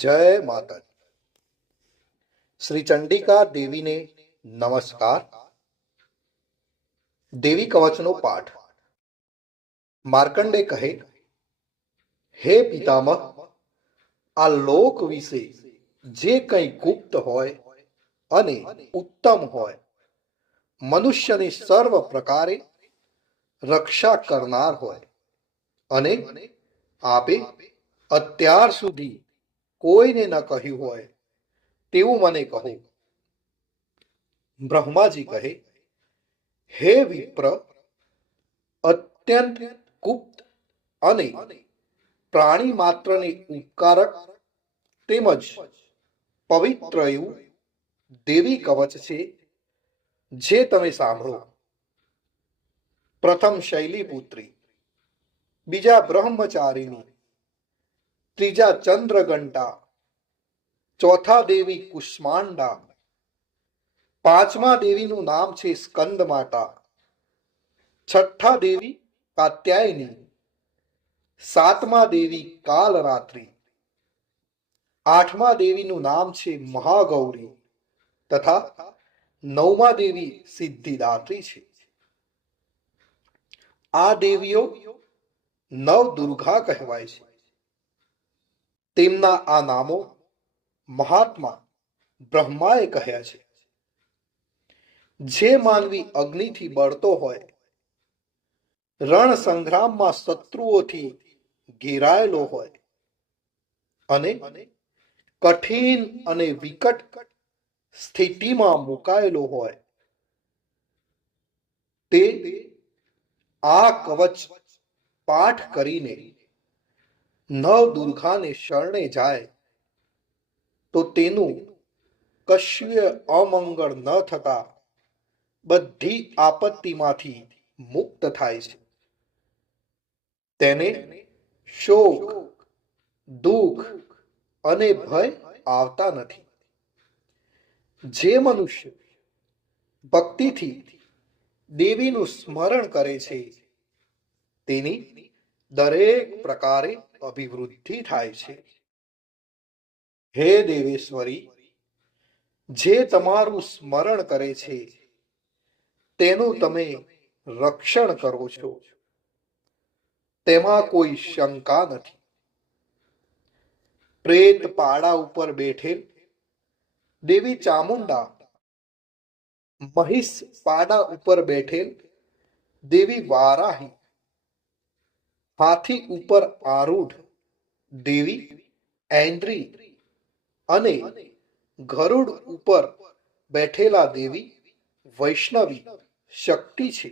जय माता दी। श्री चंडिका देवी ने नमस्कार। देवी कवचनो पाठ। मार्कंडे कहे, हे पितामह, आ लोक विશે જે કંઈ ગુપ્ત હોય અને ઉત્તમ હોય, મનુષ્યની સર્વ પ્રકારે રક્ષા કરનાર હોય અને આપે અત્યાર સુધી કોઈને ન કહ્યું હોય તેવું મને કહો. બ્રહ્માજી કહે, હે વિપ્ર, અત્યંત ગુપ્ત અને પ્રાણી માત્રને ઉપકારક તેમજ પવિત્ર એવું દેવી કવચ છે જે તમે સાંભળો. પ્રથમ શૈલીપુત્રી, બીજા બ્રહ્મચારીની, ત્રીજા ચંદ્રઘંટા, ચોથા દેવી કુષ્માંડા, પાંચમા દેવીનું નામ છે સ્કંદમાતા, છઠ્ઠા દેવી કાત્યાયની, સાતમા દેવી કાલરાત્રિ, આઠમા દેવીનું નામ છે મહાગૌરી તથા નવમા દેવી સિદ્ધિદાત્રી છે. આ દેવીઓ નવ દુર્ગા કહેવાય છે. તેમના આ નામો મહાત્મા બ્રહ્માએ કહ્યા છે. જે માનવી અગ્નિથી બળતો હોય, રણ સંગ્રામમાં શત્રુઓથી ઘેરાયેલો હોય અને કઠિન અને વિકટ સ્થિતિમાં મુકાયેલો હોય, તે આ કવચ પાઠ કરીને નવ દુર્ગાને શરણે જાય તો તેનું કશ્ય અમંગળ ન થતા બધી આપત્તિમાંથી મુક્ત થાય છે. તેને શોક, દુઃખ અને ભય આવતા નથી. જે મનુષ્ય ભક્તિથી દેવીનું સ્મરણ કરે છે તેની દરેક પ્રકારે અભિવૃદ્ધિ થાય છે. હે દેવેશ્વરી, જે તમારું સ્મરણ કરે છે તેનું તમે રક્ષણ કરો છો, તેમાં કોઈ શંકા નથી. પ્રેત પાડા ઉપર બેઠેલ દેવી ચામુંડા, મહિષ પાડા ઉપર બેઠેલ દેવી વારાહી, હાથી ઉપર આરૂઢ દેવી ઐન્દ્રી અને ગરુડ ઉપર બેઠેલા દેવી વૈષ્ણવી શક્તિ છે.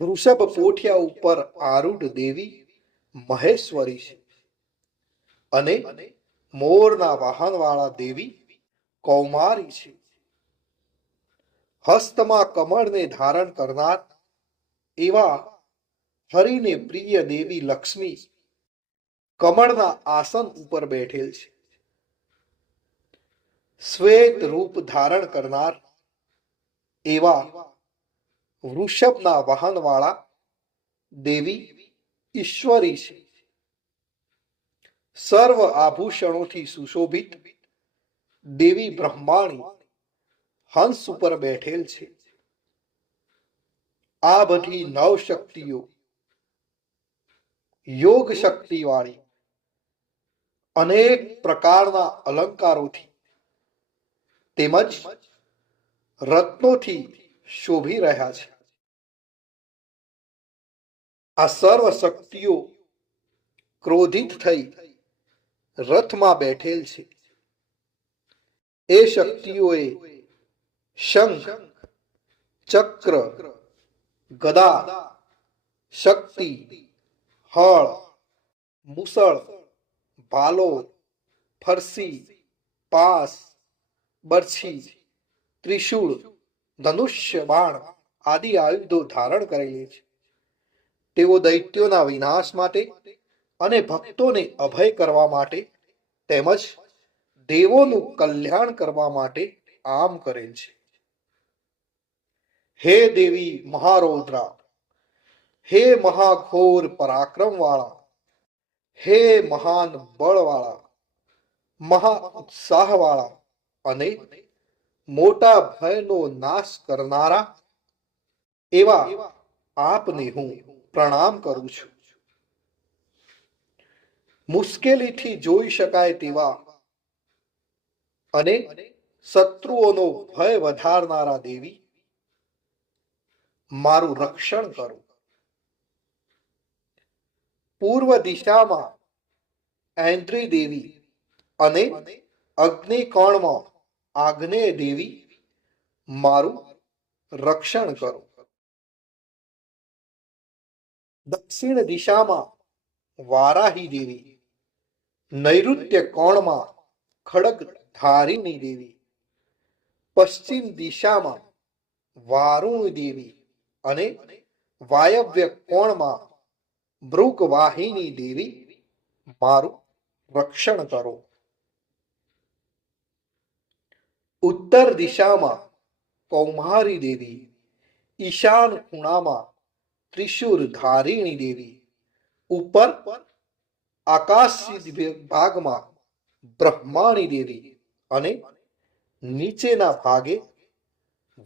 વૃષભ પોઠિયા ઉપર આરૂઢ દેવી મહેશ્વરી છે અને મોરના વાહનવાળા દેવી કૌમારી છે. હસ્તમાં કમળને ધારણ કરનાર એવા હરિને પ્રિય દેવી લક્ષ્મી કમળના આસન ઉપર બેઠેલ છે. શ્વેત રૂપ ધારણ કરનાર એવા વૃષભના વાહનવાળા દેવી ઈશ્વરી છે. સર્વ આભૂષણોથી સુશોભિત દેવી બ્રહ્માણી હંસ ઉપર બેઠેલ છે. આ બધી નવ શક્તિઓ યોગ શક્તિ વાળી અનેક પ્રકારના અલંકારોથી તેમજ રત્નોથી શોભી રહ્યા છે. આ સર્વ શક્તિઓ ક્રોધિત થઈ રથમાં બેઠેલ છે. એ શક્તિઓએ શંખ, ચક્ર, ગદા, શક્તિ, હળ, મુસળ, ભાલો, ફરસી, પાસ, બરછી, ત્રિશૂળ, ધનુષ્ય, બાણ આદિ આયુધો ધારણ કરેલી છે. તેઓ દૈત્યોના વિનાશ માટે અને ભક્તોને અભય કરવા માટે તેમજ દેવોનું કલ્યાણ કરવા માટે આમ કરેલ છે. હે દેવી મહારૌદ્રા, હે મહાઘોર પરાક્રમ વાળા, હે મહાન બળવાળા, મહા ઉત્સાહવાળા અને મોટા ભયનો નાશ કરનારા એવા આપને હું પ્રણામ કરું છું. મુશ્કેલીથી જોઈ શકાય તેવા અને શત્રુઓનો ભય વધારનારા દેવી, મારું રક્ષણ કરો. પૂર્વ દિશામાં ઐન્દ્રી દેવી અને અગ્નિકોણમાં આગ્નેય દેવી, મારું રક્ષણ કરો. દક્ષિણ દિશામાં વારાહી દેવી, નૈઋત્ય કોણમાં ખડગ ધારિણી દેવી, પશ્ચિમ દિશામાં વારુણ દેવી અને વાયવ્ય કોણમાં મૃગવાહિની દેવી, મારું રક્ષણ કરો. ઉત્તર દિશામાં કૌમારી દેવી, ઈશાન ખૂણામાં ત્રિશુર ધારિણી દેવી, ઉપર આકાશ ભાગમાં બ્રહ્માણી દેવી અને નીચેના ભાગે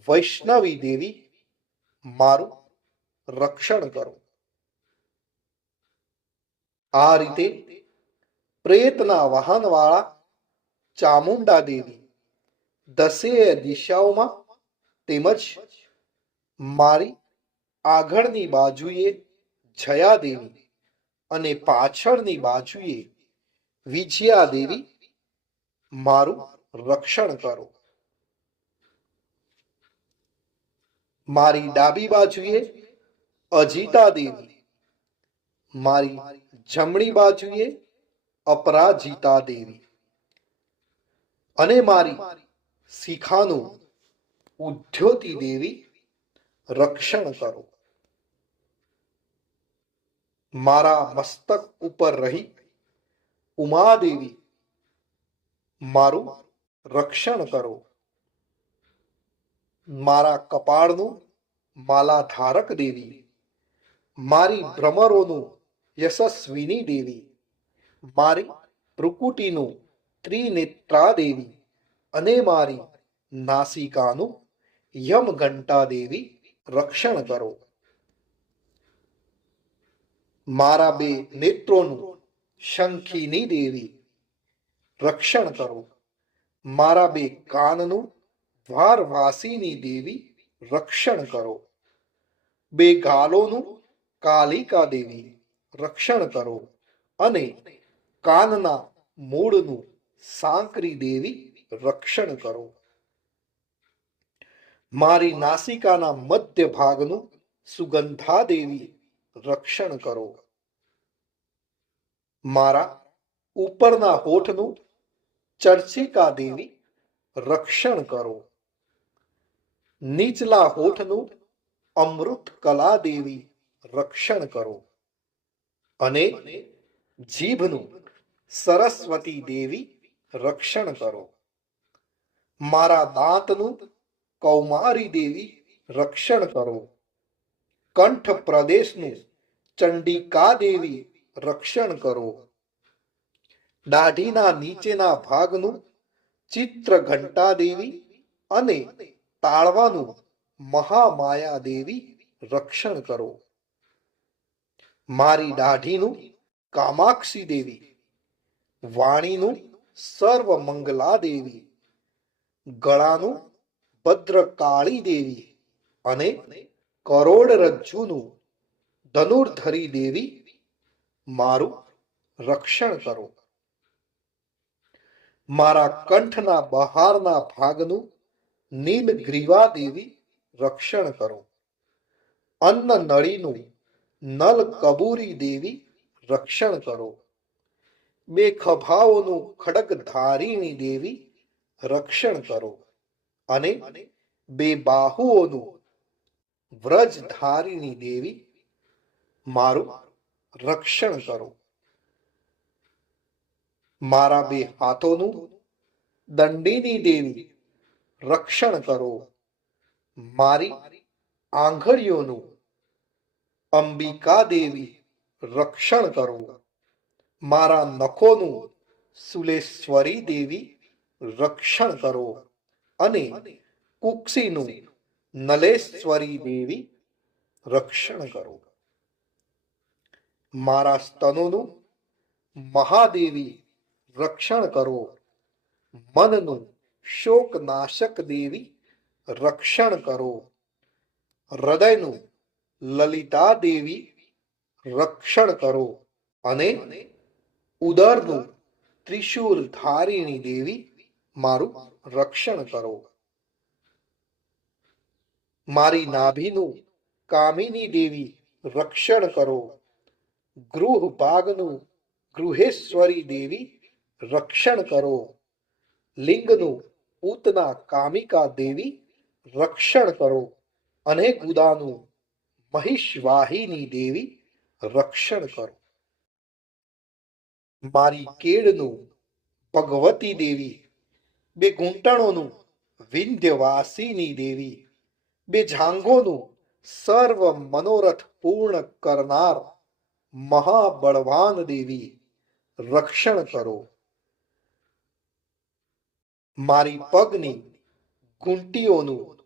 વૈષ્ણવી દેવી, મારું રક્ષણ કરો. આ રીતે પ્રેતના વાહનવાળા ચામુંડા દેવી દસેય દિશાઓમાં તેમજ મારી આગળની બાજુએ જયા દેવી અને પાછળની બાજુએ વિજયા દેવી, મારું રક્ષણ કરો. મારી ડાબી બાજુએ અજિતા દેવી, મારી જમણી બાજુએ અપરાજિતા દેવી અને મારી શિખાનું ઉદ્યોતિ દેવી, રક્ષણ કરો. મારા મસ્તક ઉપર રહી ઉમાદેવી, મારું રક્ષણ કરો. મારા કપાળનું માલાધારક દેવી, મારી ભ્રમરોનું યશસ્વિની દેવી, મારી ભ્રુકુટીનું ત્રિનેત્રા દેવી અને મારી નાસિકાનું યમઘંટા દેવી, રક્ષણ કરો. મારા બે નેત્રોનું શંખિની દેવી, રક્ષણ કરો. મારા બે કાનનું દ્વારવાસીની દેવી, રક્ષણ કરો. બે ગાલોનું કાલિકા દેવી, રક્ષણ કરો. અને કાનના મૂળનું સાંકરી દેવી, રક્ષણ કરો. મારી નાસિકાના મધ્ય ભાગનું સુગંધા દેવી, રક્ષણ કરો. મારા ઉપરના હોઠનું ચર્ચિકા દેવી, રક્ષણ કરો. નીચલા હોઠનું અમૃત કલા દેવી, રક્ષણ કરો. અને જીભનું સરસ્વતી દેવી, રક્ષણ કરો. મારા દાંતનું કૌમારી દેવી, રક્ષણ કરો. કંઠ પ્રદેશનું ચંડિકા દેવી, રક્ષણ કરો. દાઢીના નીચેના ભાગનું ચિત્ર ઘંટા દેવી અને તાળવાનું મહામાયા દેવી, રક્ષણ કરો. મારી દાઢીનું કામાક્ષી દેવી, વાણીનું સર્વમંગલા દેવી, ગળાનું ભદ્રકાળી દેવી અને કરોડરજ્જુનું ધનુર્ધરી દેવી, મારું રક્ષણ કરો. મારા કંઠના બહારના ભાગનું નીલગ્રીવા દેવી, રક્ષણ કરો. અન્ન નળીનું નલ કબૂરી દેવી, રક્ષણ કરો. બે ખભાઓનું ખડગધારિણી દેવી, રક્ષણ કરો. અને બે બાહુઓનું વ્રજધારિણી દેવી, મારું રક્ષણ કરો. મારા બે હાથોનું દંડિની દેવી, રક્ષણ કરો. મારી આંગળીઓનું અંબિકા દેવી, રક્ષણ કરો. મારા નખોનું સુલેશ્વરી દેવી રક્ષણ કરો અને કુક્ષીનું નલેશ્વરી દેવી રક્ષણ કરો. મારા સ્તનોનું મહાદેવી રક્ષણ કરો. મનનું શોકનાશક દેવી રક્ષણ કરો. હૃદયનું લલિતા દેવી રક્ષણ કરો અને ઉદરનું ત્રિશૂલ ધારિણી દેવી મારું રક્ષણ કરો. મારી નાભીનું કામિની દેવી રક્ષણ કરો. ગૃહ ભાગનું ગૃહેશ્વરી દેવી રક્ષણ કરો. લિંગનું પૂતના કામિકા દેવી રક્ષણ કરો અને ગુદાનું મહિષવાહિની દેવી રક્ષણ કરો. મારી કેળનું ભગવતી દેવી, બે ઘૂંટણોનું વિંધ્યવાસિની દેવી, બે જાંઘોનું સર્વ મનોરથ પૂર્ણ કરનાર મહાબળવાન દેવી રક્ષણ કરો. મારી પગની ઘૂંટીઓનું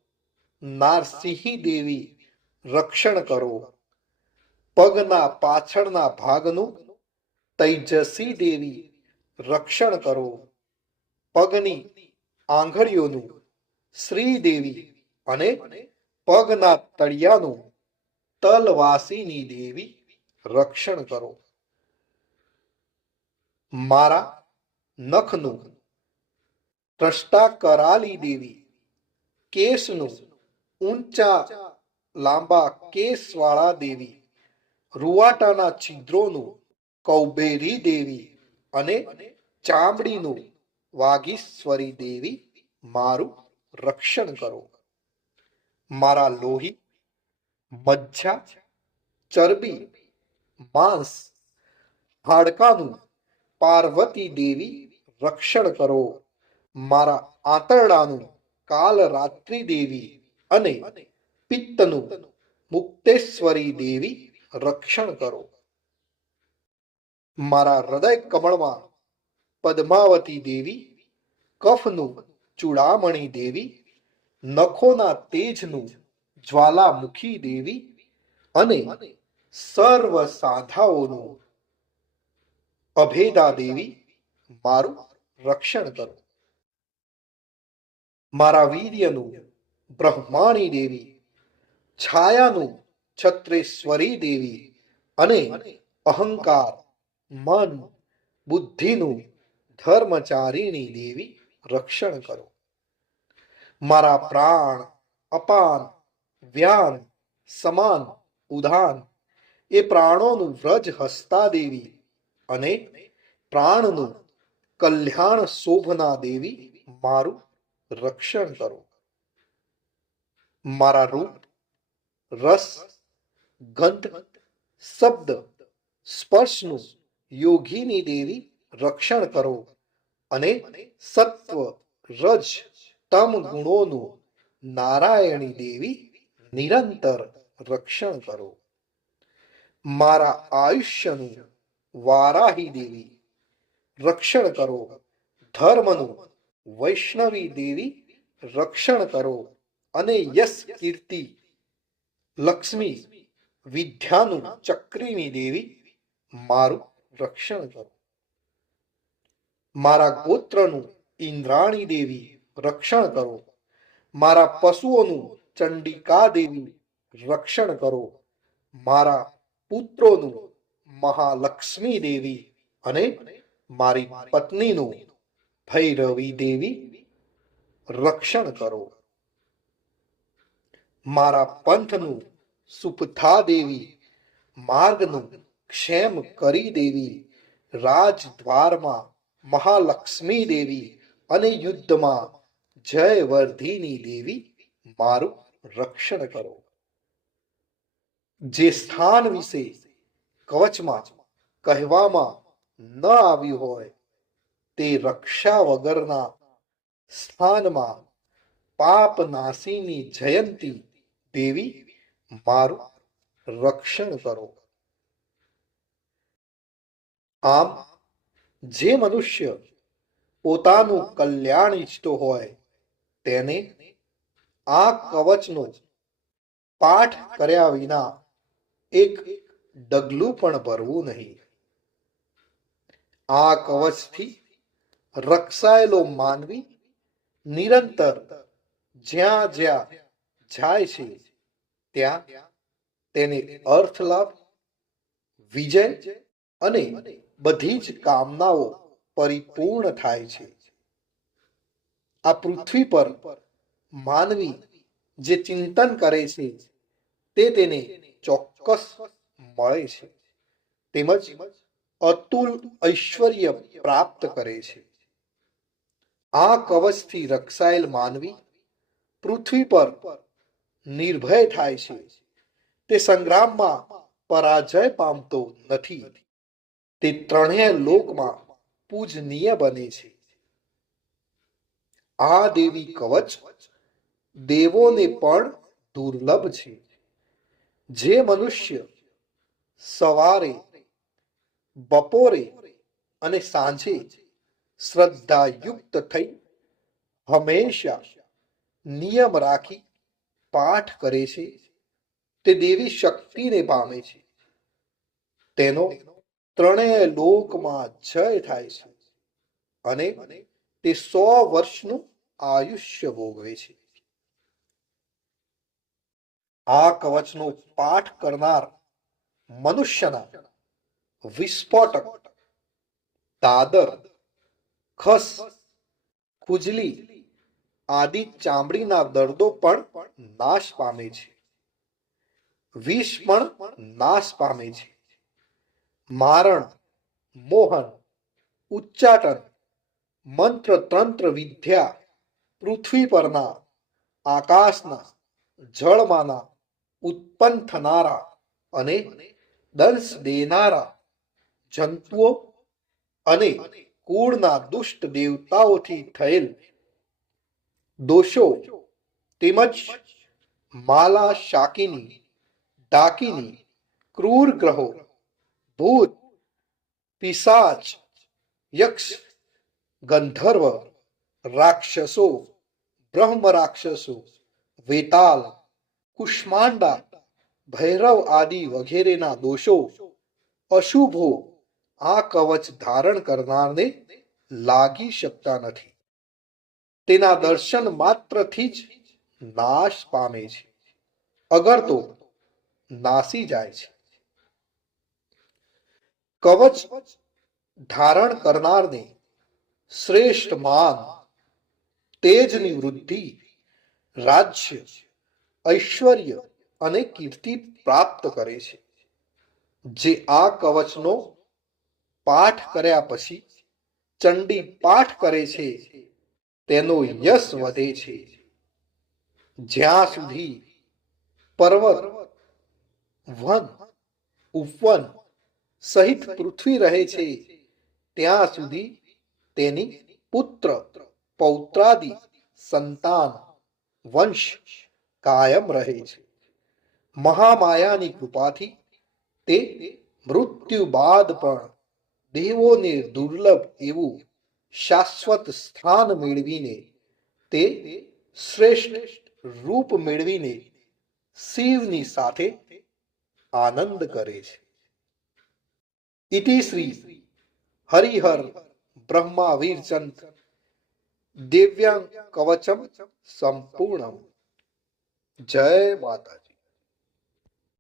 નારસિંહી દેવી રક્ષણ કરો. પગના પાછળના ભાગનું તૈજસી દેવી રક્ષણ કરો. પગની આંગળીઓનું શ્રીદેવી અને પગના તળિયાનું તલવાસીની દેવી રક્ષણ કરો. મારા નખનું ત્રષ્ટા કરાલી દેવી, કેસનું ઊંચા લાંબા કેસવાળા દેવી, રૂવાટાના છિદ્રોનું કૌબેરી દેવી અને ચામડીનું વાગીશ્વરી દેવી મારું રક્ષણ કરો. મારા લોહી, મજ્જા, ચરબી, માંસ, હાડકાનું પાર્વતી દેવી રક્ષણ કરો. મારા આંતરડાનું કાલરાત્રિ દેવી અને પિત્તનું મુક્તેશ્વરી દેવી રક્ષણ કરો. મારા હૃદય કમળમાં પદ્માવતી દેવી, કફનું ચૂડામણી દેવી, નખોના તેજનું જ્વાલામુખી દેવી અને સર્વ સાધાઓનું અભેદા દેવી મારું રક્ષણ કરો. મારા વીર્યનું બ્રહ્માણી દેવી, છાયાનું છત્રેશ્વરી દેવી અને અહંકાર, મન, બુદ્ધિનું ધર્મચારિણી દેવી રક્ષણ કરો. મારા પ્રાણ, અપાન, વ્યાન, સમાન, ઉદાન એ પ્રાણોનું વ્રજ હસ્તા દેવી અને પ્રાણનું કલ્યાણ શોભના દેવી મારું રક્ષણ કરો. મારા રૂપ, રસ, ગંધ, શબ્દ, સ્પર્શનું યોગીની દેવી રક્ષણ કરો અને સત્વ, રજ, તમ ગુણોનું નારાયણી દેવી નિરંતર રક્ષણ કરો. મારા આયુષ્યનું વારાહી દેવી રક્ષણ કરો. ધર્મનું વૈષ્ણવી દેવી રક્ષણ કરો અને યશ, કીર્તિ, લક્ષ્મી, વિદ્યાનું ચક્રીની દેવી મારું રક્ષણ કરો. મારા ગોત્રનું ઇન્દ્રાણી દેવી રક્ષણ કરો. મારા પશુઓનું ચંડિકા દેવી રક્ષણ કરો. મારા પુત્રોનું મહાલક્ષ્મી દેવી અને મારી પત્નીનું ભૈરવી દેવી રક્ષણ કરો. મારા પંથનું સુપથા દેવી, માર્ગનું ક્ષેમ કરી દેવી, રાજદ્વારમાં મહાલક્ષ્મી દેવી અને યુદ્ધમાં જયવર્ધિની દેવી મારું રક્ષણ કરો. જે સ્થાન વિશે કવચમાં કહેવામાં ન આવ્યું હોય તે રક્ષા વગરના સ્થાનમાં પાપનાશીની જયંતી દેવી મારું રક્ષણ કરો. આમ જે મનુષ્ય પોતાનું કલ્યાણ ઈચ્છતો હોય તેને આ કવચનો પાઠ કર્યા વિના એક ડગલું પણ ભરવું નહીં. આ કવચથી રક્ષાયેલો માનવી નિરંતર જ્યાં જ્યાં જાય છે ત્યાં તેને અર્થ લાભ, વિજય અને બધી જ કામનાઓ પરિપૂર્ણ થાય છે. આ પૃથ્વી પર માનવી જે ચિંતન કરે છે તે તેને ચોક્કસ મળે છે, તેમજ અતુલ ઐશ્વર્ય પ્રાપ્ત કરે છે. આ કવચથી રક્ષાયેલ માનવી પૃથ્વી પર નિર્ભય થાય છે. તે સંગ્રામમાં પરાજય પામતો નથી. તે ત્રણેય લોકમાં પૂજનીય બને છે. આ દેવી કવચ દેવોને પણ દુર્લભ છે. જે મનુષ્ય સવારે, બપોરે અને સાંજે શ્રદ્ધાયુક્ત થઈ હંમેશા નિયમ રાખી પાઠ કરે છે તે દેવી શક્તિને પામે છે. તેનો ત્રણેય લોકમાં જય થાય છે અને તે 100 વર્ષનું આયુષ્ય ભોગવે છે. આ કવચનો પાઠ કરનાર મનુષ્યના વિસ્ફોટક, દાદર, ખસ, ખુજલી આદિ ચામડીના દર્દો પણ નાશ પામે છે. વિષ પણ નાશ પામે છે. મારણ, મોહન, ઉચ્ચાટન, મંત્ર તંત્ર વિદ્યા, પૃથ્વી પરના, આકાશના, જળમાંના ઉત્પન્ન થનારા અને દંશ દેનારા જંતુઓ અને કુળના દુષ્ટ દેવતાઓથી થયેલ દોષો તેમજ માલા શાકિની, ડાકિની, ક્રૂર ગ્રહો, ભૂત, પિશાચ, યક્ષ, ગંધર્વ, રાક્ષસો, બ્રહ્મ રાક્ષસો, વેતાલ, કુષ્માંડા, ભૈરવ આદિ વગેરેના દોષો, અશુભો આ કવચ ધારણ કરનારને લાગી શકતા નથી. તેના દર્શન માત્રથી જ નાશ પામે છે, અગર તો નાસી જાય છે. કવચ ધારણ કરનારને શ્રેષ્ઠ માન, તેજની વૃદ્ધિ, રાજ્ય, ઐશ્વર્ય અને કીર્તિ પ્રાપ્ત કરે છે. જે આ કવચનો પાઠ કર્યા પછી ચંડી પાઠ કરે છે તેનો યશ વધે છે. જ્યાં સુધી પર્વત, વન, ઉપવન સહિત પૃથ્વી રહે છે ત્યાં સુધી તેની પુત્ર, પૌત્રાદિ સંતાન, વંશ કાયમ રહે છે. મહામાયાની કૃપાથી તે મૃત્યુ બાદ પણ દેવોને દુર્લભ એવું શાશ્વત સ્થાન મેળવીને તે શ્રેષ્ઠ રૂપ મેળવીને શિવની સાથે આનંદ કરે છે. ઇતિ શ્રી હરિહર બ્રહ્મા વીરચંદ દિવ્યાંગ કવચમ સંપૂર્ણમ. જય માતાજી.